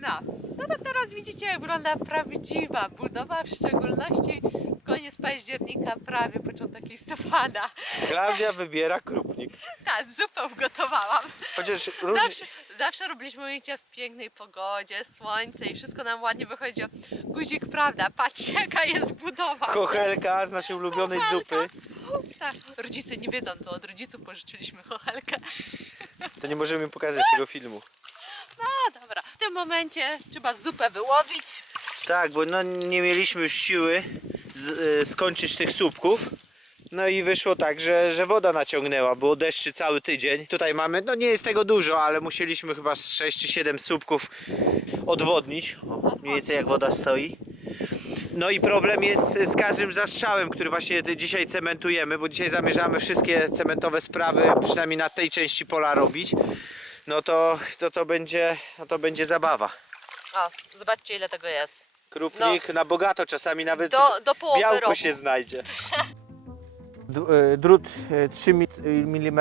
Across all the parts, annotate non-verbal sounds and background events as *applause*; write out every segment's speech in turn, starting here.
No, no to teraz widzicie jak wygląda prawdziwa budowa, w szczególności koniec października, prawie początek listopada. Klaudia wybiera krupnik. Ta, zupę ugotowałam. Chociaż różnie... Zawsze, zawsze robiliśmy ujęcia w pięknej pogodzie, słońce i wszystko nam ładnie wychodzi. Guzik, prawda, patrzcie jaka jest budowa. Kochelka z naszej ulubionej zupy. Tak, rodzice nie wiedzą, to od rodziców pożyczyliśmy chochelkę. To nie możemy pokazać tego filmu. Tym momencie trzeba zupę wyłowić. Tak, bo no, nie mieliśmy już siły z, y, skończyć tych słupków. No i wyszło tak, że, że woda naciągnęła, było deszczy cały tydzień. Tutaj mamy, no nie jest tego dużo, ale musieliśmy chyba z 6 czy 7 słupków odwodnić. O, mniej więcej jak woda stoi. No i problem jest z każdym zastrzałem, który właśnie dzisiaj cementujemy, bo dzisiaj zamierzamy wszystkie cementowe sprawy, przynajmniej na tej części pola robić. No to, to, to, będzie, no to będzie zabawa. O, zobaczcie ile tego jest. Krupnik na bogato, czasami nawet Do, do połowy białko roku. się znajdzie. *laughs* Drut 3 mm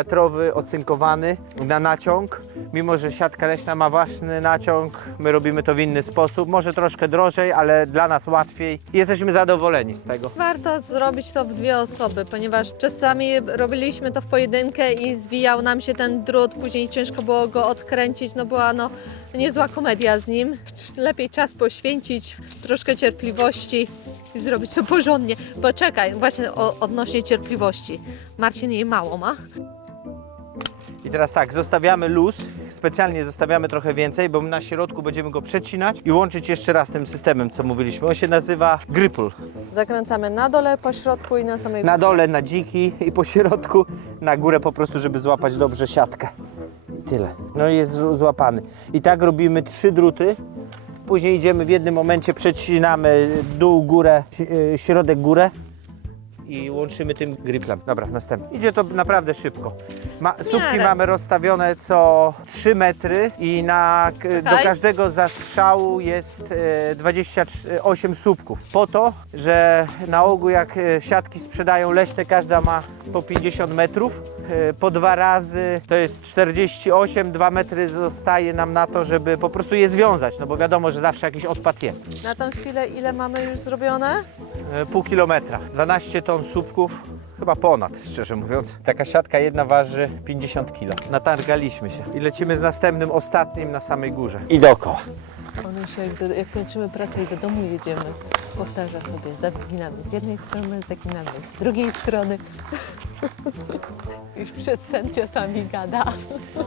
ocynkowany na naciąg. Mimo, że siatka leśna ma własny naciąg, my robimy to w inny sposób. Może troszkę drożej, ale dla nas łatwiej. Jesteśmy zadowoleni z tego. Warto zrobić to w dwie osoby, ponieważ czasami robiliśmy to w pojedynkę i zwijał nam się ten drut, później ciężko było go odkręcić, no była no niezła komedia z nim. Lepiej czas poświęcić, troszkę cierpliwości i zrobić to porządnie. Poczekaj, właśnie o, odnośnie cierpliwości. Marcin jej mało ma. I teraz tak, zostawiamy luz. Specjalnie zostawiamy trochę więcej, bo na środku będziemy go przecinać i łączyć jeszcze raz tym systemem, co mówiliśmy. On się nazywa Gripple. Zakręcamy na dole, po środku i na samej Na dole na dziki i po środku na górę po prostu, żeby złapać dobrze siatkę. I tyle. No i jest zł- złapany. I tak robimy trzy druty. Później idziemy w jednym momencie, przecinamy dół, górę, y, środek, górę i łączymy tym griplem. Dobra, następny. Idzie to naprawdę szybko. Ma, słupki miarę. mamy rozstawione co 3 metry i na, do Czekaj. każdego zastrzału jest e, 28 słupków. Po to, że na ogół jak e, siatki sprzedają leśne, każda ma po 50 metrów. E, Po dwa razy to jest 48, 2 metry zostaje nam na to, żeby po prostu je związać, no bo wiadomo, że zawsze jakiś odpad jest. Na tą chwilę ile mamy już zrobione? E, pół kilometra. 12 ton słupków, chyba ponad, szczerze mówiąc. Taka siatka jedna waży 50 kg. Natargaliśmy się i lecimy z następnym, ostatnim na samej górze. I dookoła. On już jak, do, jak kończymy pracę i do domu jedziemy, powtarza sobie, zaginamy z jednej strony, zaginamy z drugiej strony. *laughs* Już przez sen czasami gada.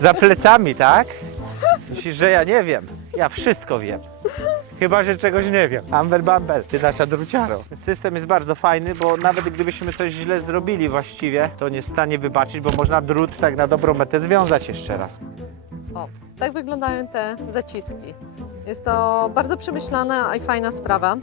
Za plecami, tak? Myślisz, że ja nie wiem? Ja wszystko wiem. Chyba, że czegoś nie wiem. Amber Bumble, ty nasza druciaro. System jest bardzo fajny, bo nawet gdybyśmy coś źle zrobili właściwie, to nie jest w stanie wybaczyć, bo można drut tak na dobrą metę związać jeszcze raz. O, tak wyglądają te zaciski. Jest to bardzo przemyślana i fajna sprawa.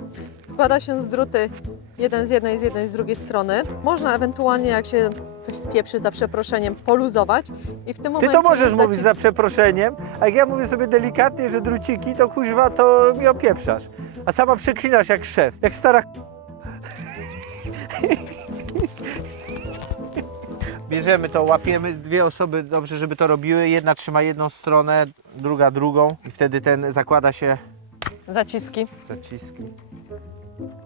Wkłada się z druty jeden z jednej, z jednej z drugiej strony. Można ewentualnie, jak się coś spieprzy za przeproszeniem, poluzować i w tym Ty momencie to możesz jest mówić za przeproszeniem, a jak ja mówię sobie delikatnie, że druciki, to kuźwa, to mi opieprzasz. A sama przeklinasz jak szef, jak stara *laughs* Bierzemy to, łapiemy dwie osoby, dobrze, żeby to robiły. Jedna trzyma jedną stronę, druga drugą i wtedy ten zakłada się zaciski. zaciski.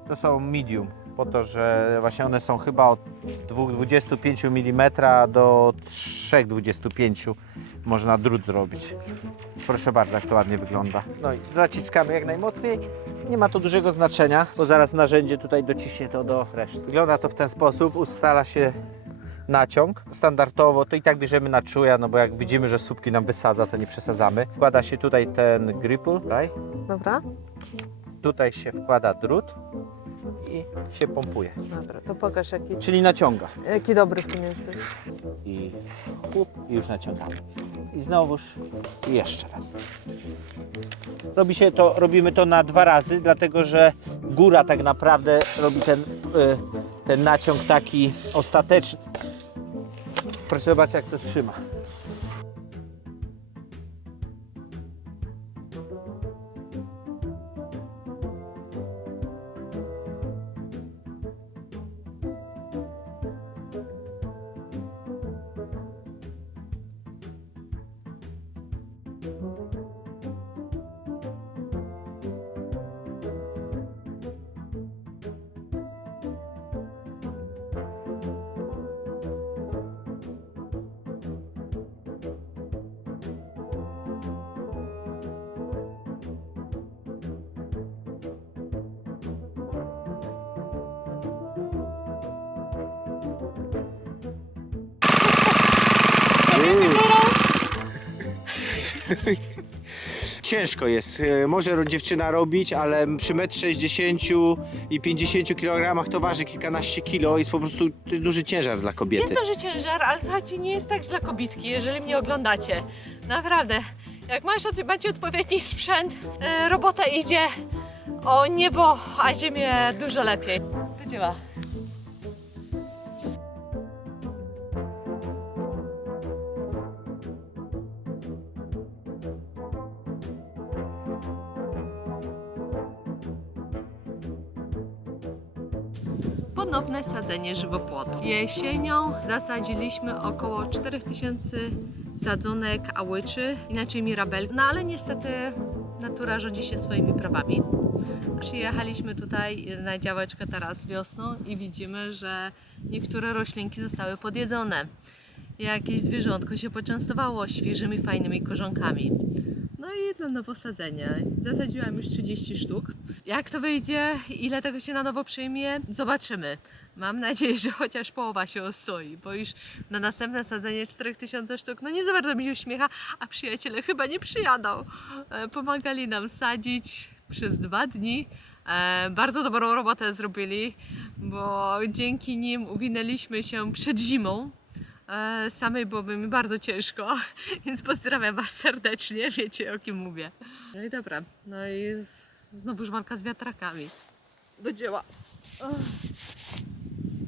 To są medium, po to, że właśnie one są chyba od 2,25 mm do 3,25 można drut zrobić. Proszę bardzo, jak to ładnie wygląda. No i zaciskamy jak najmocniej. Nie ma to dużego znaczenia, bo zaraz narzędzie tutaj dociśnie to do reszty. Wygląda to w ten sposób, ustala się naciąg. Standardowo to i tak bierzemy na czuja, no bo jak widzimy, że słupki nam wysadza, to nie przesadzamy. Wkłada się tutaj ten gripple, right? Dobra? Tutaj się wkłada drut i się pompuje. Dobra, to pokaż jaki, Czyli naciąga. jaki dobry w tym jesteś. I i już naciągamy. I znowuż i jeszcze raz. Robi się to, robimy to na dwa razy, dlatego że góra tak naprawdę robi ten, y, ten naciąg taki ostateczny. Proszę zobaczyć jak to trzyma. *laughs* Ciężko jest. E, Może dziewczyna robić, ale przy 1,60 m i 50 kg to waży kilkanaście kilo i jest po prostu duży ciężar dla kobiety. Jest duży ciężar, ale słuchajcie, nie jest tak dla kobitki, jeżeli mnie oglądacie. Naprawdę. Jak masz, od- macie odpowiedni sprzęt, e, robota idzie o niebo, a ziemię dużo lepiej. Do. Ponowne sadzenie żywopłotu. Jesienią zasadziliśmy około 4000 sadzonek ałyczy, inaczej mirabel. No ale niestety natura rządzi się swoimi prawami. Przyjechaliśmy tutaj na działeczkę teraz wiosną i widzimy, że niektóre roślinki zostały podjedzone. Jakieś zwierzątko się poczęstowało świeżymi, fajnymi korzonkami. No i dla nowo sadzenia. Zasadziłam już 30 sztuk. Jak to wyjdzie, ile tego się na nowo przyjmie, zobaczymy. Mam nadzieję, że chociaż połowa się osoi, bo już na następne sadzenie 4000 sztuk, no nie za bardzo mi się uśmiecha, a przyjaciele chyba nie przyjadą. E, Pomagali nam sadzić przez dwa dni. E, Bardzo dobrą robotę zrobili, bo dzięki nim uwinęliśmy się przed zimą. E, Samej byłoby mi bardzo ciężko, *laughs* więc pozdrawiam Was serdecznie, wiecie o kim mówię. No i dobra, no i z, znowu walka z wiatrakami. Do dzieła.